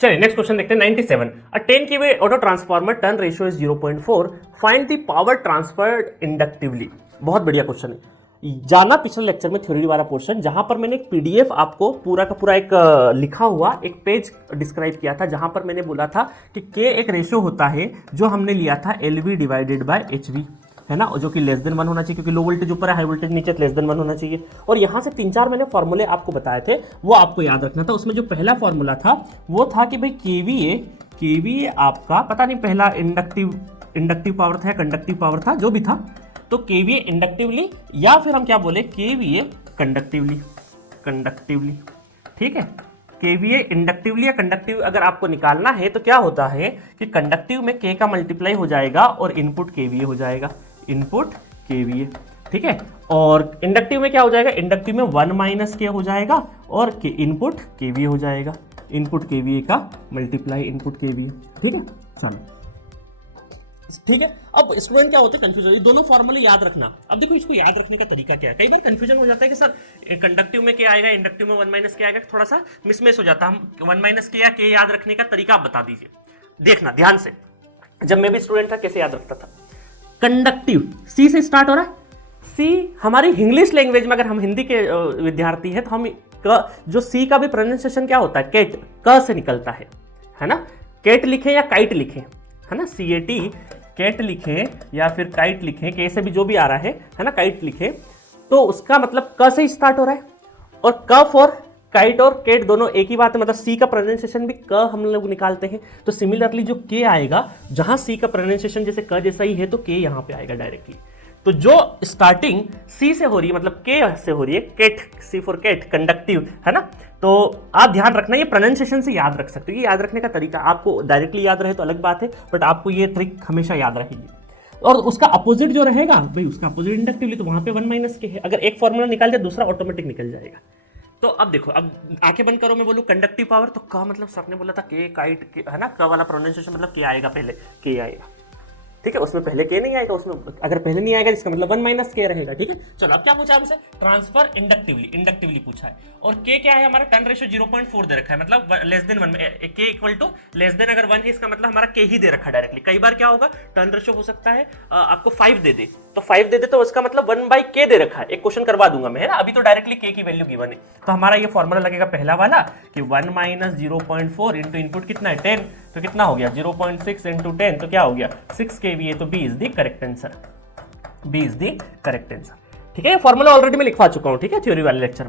चलिए next question देखते हैं 97। अ 10 kVA auto transformer turn ratio is 0.4, find the power transferred inductively. बहुत बढ़िया क्वेश्चन है। जाना पिछले लेक्चर में थ्योरी वाला पोर्शन, जहां पर मैंने एक पीडीएफ आपको पूरा का पूरा एक लिखा हुआ एक पेज डिस्क्राइब किया था, जहां पर मैंने बोला था कि के एक रेशियो होता है जो हमने लिया था एलवी डिवाइडेड बाय एचवी, है ना, जो कि लेस देन 1 होना चाहिए, क्योंकि लो वोल्टेज ऊपर है, हाई वोल्टेज नीचे, लेस देन 1 होना चाहिए। और यहाँ से 3-4 मैंने फॉर्मूले आपको बताए थे, वो आपको याद रखना था। उसमें जो पहला फॉर्मूला था वो था कि भाई केवीए आपका पता नहीं पहला इंडक्टिव पावर था या कंडक्टिव पावर था, जो भी था, तो केवीए इंडक्टिवली या फिर हम क्या बोले केवीए कंडक्टिवली, ठीक है। केवीए इंडक्टिवली या कंडक्टिव अगर आपको निकालना है तो क्या होता है कि कंडक्टिव में के का मल्टीप्लाई हो जाएगा और इनपुट केवीए हो जाएगा, इनपुट केवीए, ठीक है। और इंडक्टिव में क्या हो जाएगा, इंडक्टिव में 1 माइनस के हो जाएगा और के इनपुट केवीए हो जाएगा, इनपुट केवीए का मल्टीप्लाई इनपुट केवीए, ठीक है। चलो ठीक है। अब स्टूडेंट क्या होते हैं कंफ्यूजन, ये दोनों फॉर्मूले याद रखना। अब देखो इसको याद रखने का तरीका क्या है, कई बार कंफ्यूजन हो जाता है कि सर कंडक्टिव में क्या आएगा, इंडक्टिव में 1 माइनस के आएगा, थोड़ा सा मिसमैच हो जाता है। हम 1 माइनस के या के याद रखने का तरीका आप बता दीजिए। देखना ध्यान से, जब मैं भी स्टूडेंट था कैसे याद रखता था। कंडक्टिव सी से स्टार्ट हो रहा है, सी हमारी इंग्लिश लैंग्वेज में, अगर हम हिंदी के विद्यार्थी हैं तो हम जो सी का भी प्रोनाउंसिएशन क्या होता है, केट, क से निकलता है ना। केट लिखें या काइट लिखें, है ना, CAT केट लिखें या फिर काइट लिखें, के से भी जो भी आ रहा है ना, काइट लिखें, तो उसका मतलब क से स्टार्ट हो रहा है। और क फॉर काइट और केट दोनों एक ही बात है, मतलब सी का प्रोनाउंसिएशन भी क हम लोग निकालते हैं। तो सिमिलरली जो के आएगा, जहां सी का प्रोनाउंसिएशन जैसे क जैसा ही है, तो के यहां पे आएगा डायरेक्टली। तो जो स्टार्टिंग सी से हो रही है, मतलब के से हो रही है, cat, C for cat, conductive, है ना। तो आप ध्यान रखना, ये प्रोनाउंसिएशन से याद रख सकते हो। ये याद रखने का तरीका, आपको डायरेक्टली याद रहे तो अलग बात है, बट आपको ये ट्रिक हमेशा याद रहेगी। और उसका अपोजिट जो रहेगा भाई, उसका अपोजिट इंडक्टिवली, तो वहां पे 1 माइनस के है। अगर एक फॉर्मूला निकाल दिया, दूसरा ऑटोमेटिक निकल जाएगा। तो अब देखो, अब आंखें बंद करो, मैं बोलूं कंडक्टिव पावर, तो का मतलब सर ने बोला था के काइट के, है ना, का वाला प्रोनाउंसिएशन मतलब के आएगा, पहले के आएगा, ठीक है। उसमें पहले के नहीं आएगा, उसमें अगर पहले नहीं आएगा इसका मतलब 1 माइनस के रहेगा, ठीक है। चलो अब क्या पूछा हमसे, ट्रांसफर इंडक्टिवली पूछा है। और के क्या है हमारा, टर्न रेशियो 0.4 दे रखा है, मतलब लेस देन 1, के इक्वल टू लेस देन अगर 1 है, इसका मतलब हमारा के ही दे रखा है डायरेक्टली। कई बार क्या होगा, टर्न रेशियो हो सकता है आपको 5 दे दे, तो 5 दे दे तो उसका मतलब 1/k दे रखा है। एक क्वेश्चन करवा दूंगा मैं, है ना, अभी तो डायरेक्टली के की वैल्यू गिवन है। तो हमारा ये फॉर्मूला लगेगा पहला वाला कि 1 माइनस 0.4 इंटू इनपुट कितना है 10, तो कितना हो गया 0.6 इंटू 10, तो क्या हो गया 6 kVA, तो B is the correct answer, B is the correct answer, ठीक है। फॉर्मूला ऑलरेडी मैं लिखवा चुका हूं, ठीक है, थ्योरी वाले लेक्चर में।